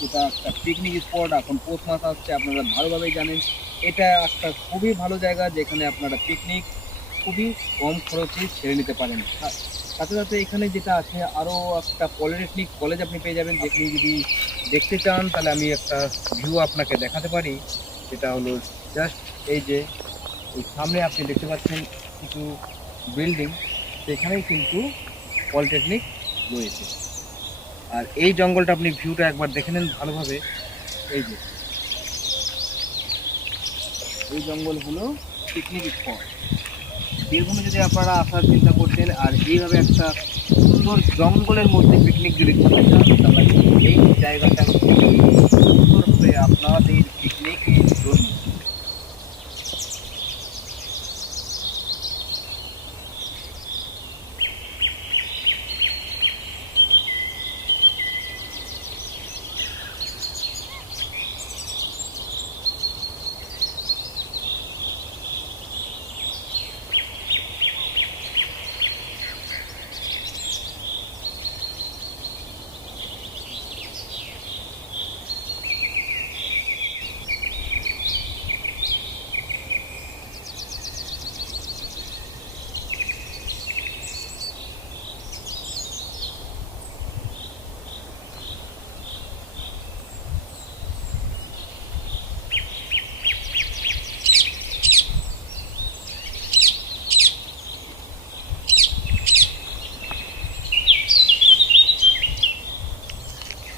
যেটা একটা picnic spot. এখন পৌষ মাস আসছে, আপনারা ভালোভাবেই জানেন। এটা একটা খুবই ভালো জায়গা যেখানে আপনারা পিকনিক খুবই কম খরচে সেরে নিতে পারেন। সাথে সাথে এখানে যেটা আছে আরও একটা পলিটেকনিক কলেজ আপনি পেয়ে যাবেন, যেখানে যদি দেখতে চান তাহলে আমি একটা ভিউ আপনাকে দেখাতে পারি। যেটা হলো জাস্ট এই যে এই সামনে আপনি দেখতে পাচ্ছেন কিছু বিল্ডিং, সেখানেই কিন্তু পলিটেকনিক রয়েছে। আর এই জঙ্গলটা আপনি ভিউটা একবার দেখে নেন ভালোভাবে। এই যে এই জঙ্গল হলো পিকনিক স্পট। বীরভূমে যদি আপনারা আসার চিন্তা করছেন আর এইভাবে একটা সুন্দর জঙ্গলের মধ্যে পিকনিক যদি করতে চান, তাহলে এই জায়গাটা খুবই সুন্দর হবে আপনাদের পিকনিকের জন্য।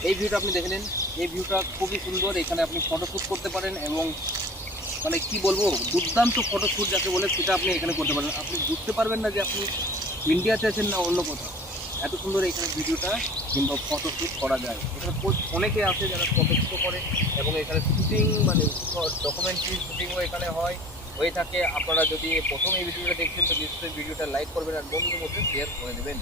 এই ভিউটা আপনি দেখে নিন। এই ভিউটা খুবই সুন্দর। এখানে আপনি ফটোশ্যুট করতে পারেন এবং মানে কি বলবো, দুর্দান্ত ফটোশ্যুট যাকে বলে সেটা আপনি এখানে করতে পারেন। আপনি বুঝতে পারবেন না যে আপনি ইন্ডিয়াতে আছেন না অন্য কোথাও। এত সুন্দর এখানে ভিডিওটা কিংবা ফটোশ্যুট করা যায়। এখানে অনেকে আছে যারা ফটোশ্যুটও করে এবং এখানে শুটিং মানে ডকুমেন্টারি শুটিংও এখানে হয়ে থাকে। আপনারা যদি প্রথম এই ভিডিওটা দেখছেন তো নিশ্চয়ই ভিডিওটা লাইক করবেন আর বন্ধুদের মধ্যে শেয়ার করে দেবেন।